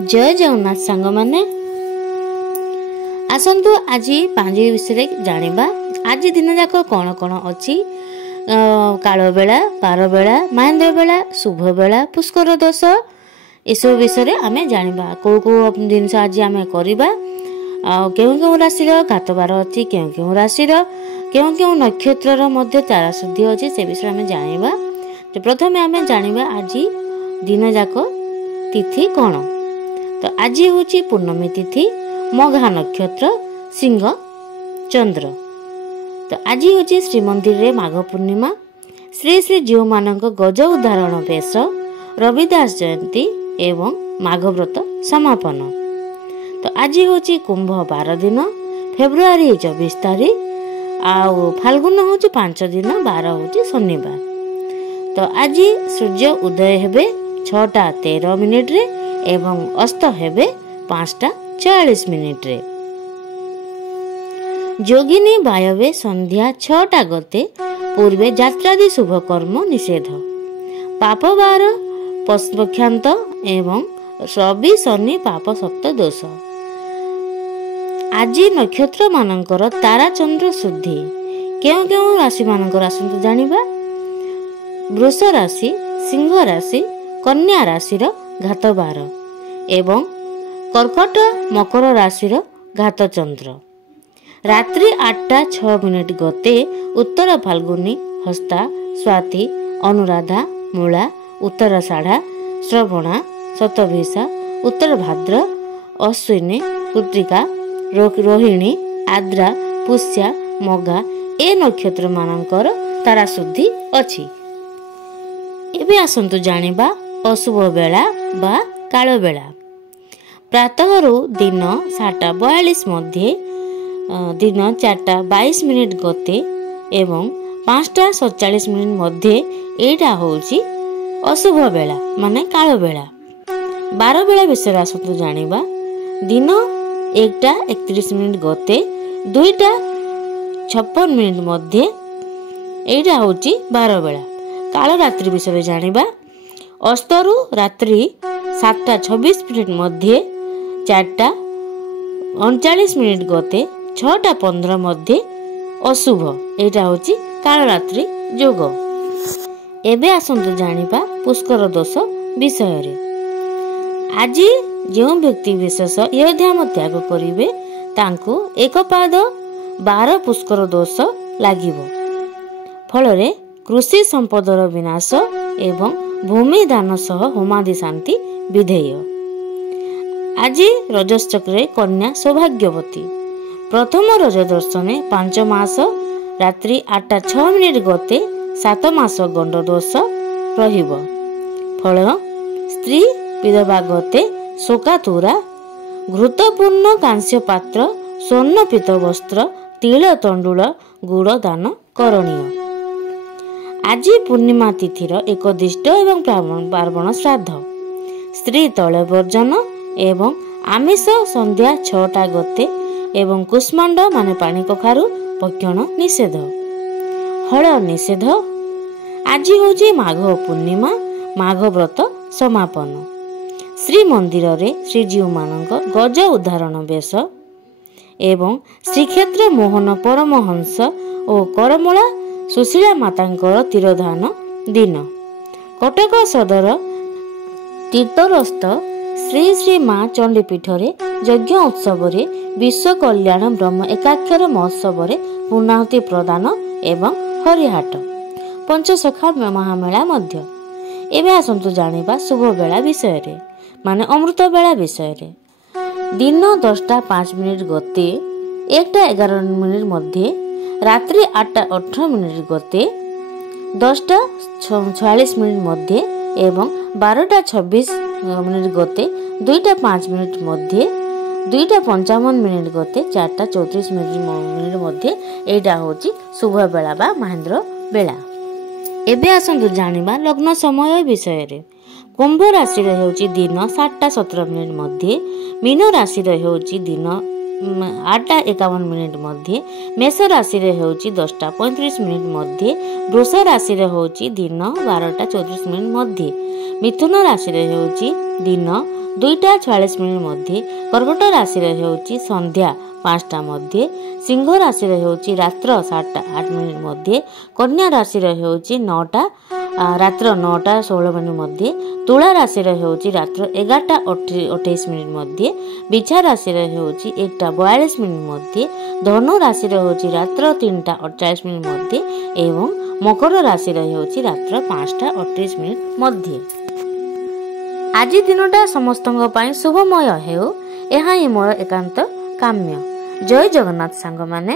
जय जगन्नाथ सांग माने आसतु आज पांच विषय जानिबा। आज दिन जाक कौन कौन अच्छी काल बेला, पार बेला, महेंद्र बेला, शुभ बेला, पुष्कर दोष एसब विषय आम जानिबा। कौ कौ जिनस आज आम करवा क्यों क्यों राशि घातबार अच्छी क्यों क्यों राशि क्यों क्यों नक्षत्र मध्य तारा शुद्धि अच्छी से विषय आम जानिबा। तो प्रथम आम जानिबा आज दिन जाक तिथि कौन। तो आज हूँ पूर्णमी तिथि, मघा नक्षत्र, सिंह चंद्र। तो आज हूँ श्रीमंदिर रे माघ पूर्णिमा, श्री श्री जीव मानक गज उदाहरण बेश, रविदास जयंती एवं माघ व्रत समापन। तो आज हूँ कुंभ 12 दिन, फेब्रुआरी 24 तारीख, आउ फाल्गुन हूँ 5 दिन, 12 हूँ शनिवार। तो आज सूर्य उदय हेबे 6:13 रे एवं अस्त हेबे 5:44 रे। जोगिनी वायवे संध्या 6टा गते पूर्वे यात्रादि शुभ कर्म निषेध, पाप बार पक्षांत एवं रवि शनि पाप सप्त दोष। आज नक्षत्र मानकर तारा चंद्र शुद्धि क्यों क्यों राशि मानकर आसंतु जानिबा। वृष राशि, सिंह राशि, कन्या राशि घात बार एवं कर्कट मकर राशि घात चंद्र। रात्रि 8:06 गते उत्तर फाल्गुनी, हस्ता, स्वाति, अनुराधा, मूला, उत्तराषाढ़ा, श्रवणा, शतभिषा, उत्तर भाद्र, अश्विनी, कृत्तिका, रोहिणी, आद्रा, पुष्या, मघा ए नक्षत्र मानकर तारा शुद्धि अछि। एबे आसंतु जानिबा अशुभ बेला बा काल बेला। प्रातः दिन 7:42 मध्य, दिन 4:22 गते एवं 5:47 मध्य एटा होउची अशुभ बेला माने काल बेला। 12 बेला विषय आसतु जानिबा। दिन 1:31 गते 2:56 मध्य एटा होउची 12 बेला। काल रात्रि विषय जानिबा। अस्तरु रात्रि 7:26 मध्य 4:39 गते 6:15 मध्य अशुभ एटा होची काल रात्रि जोग। एबे आसंतु जानिबा पुष्कर दोष विषय रे। आज जो व्यक्ति विशेष यध्याम त्याग करिवे तांको 1 पाद 12 पुष्कर दोष लागिबो। फलरे कृषि संपदर विनाश एवं भूमि दान सह होमादि शांति विधेय। आज रजचक्रे कन्या सौभाग्यवती। प्रथम रज दर्शने 5 मास रात्रि 8:06 गते 7 मास गंड दोष रहिब। फल स्त्री विधवा गते शोकातुरा, घृतपूर्ण कांस्य पात्र, स्वर्ण पीत वस्त्र, तिल तंडुल गुड़ दान करणीय। आज पूर्णिमा तिथिर एक दिष्ट एवं पार्वण श्राद्ध। स्त्री तैल वर्जन एवं आमिष संध्या 6टा गते एवं कुष्मांड माने पानी कखारु भक्षण निषेध, हल निषेध। आज हूँ माघ पूर्णिमा, माघ व्रत समापन। श्री मंदिर रे श्रीजीव मानक गज उदाहरण बेश एवं श्रीक्षेत्र मोहन परमहंस और करमला सुशीला मातांकर तिरोधान दिन। कटक सदर तीर्थस्थ श्री श्री माँ चंडीपीठ रे यज्ञ उत्सव रे विश्व कल्याण ब्रह्म एकाक्षर महोत्सव रे पूर्णाहुति प्रदान एवं हरिहाट पंचसखा महामेला मध्य। एबे आसंतु जानिबा शुभ बेला विषय रे माने अमृत बेला विषय रे। दिन 10:05 गते 1:11 मध्य, रात्रि 8:18 गते 10:46 मध्य एवं 12:26 गते 2:05 मध्य, 2:55 गते 4:34 मध्य एटा होची शुभ बेला बा महेंद्र बेला। एबे आसंतु जानिबा लग्न समय विषय रे। कुंभ राशि रे होची दिन 7:17 मध्य, मीन राशि रे होची दिन 8:51 मध्य मेष राशि रे होची 10:35 मध्य वृष राशि रे होची दिन 12:34 मध्य मिथुन राशि रे होची दिन 2:46 मध्य कर्कट राशि रे होची संध्या 5टा मध्य सिंह राशि रे होची रात्र 7:08 मध्य कन्या राशि रे होची 9टा रात्र 9:16 मध्य तुला राशि रे होची रात्र 11:28 मध्य बिछा राशि रे होची 1:42 मध्य धनु राशि रे होची रात्र 3:48 मध्य एवं मकर राशि रे होची रात्र 5:38 मध्य। आज दिनटा समस्तଙ୍କ ପାଇଁ शुभमय ହେଉ ଏହା ହିଁ ମୋର ଏକାନ୍ତ କାମ୍ୟ। ଜୟ ଜଗନ୍ନାଥ ସାଙ୍ଗମାନେ।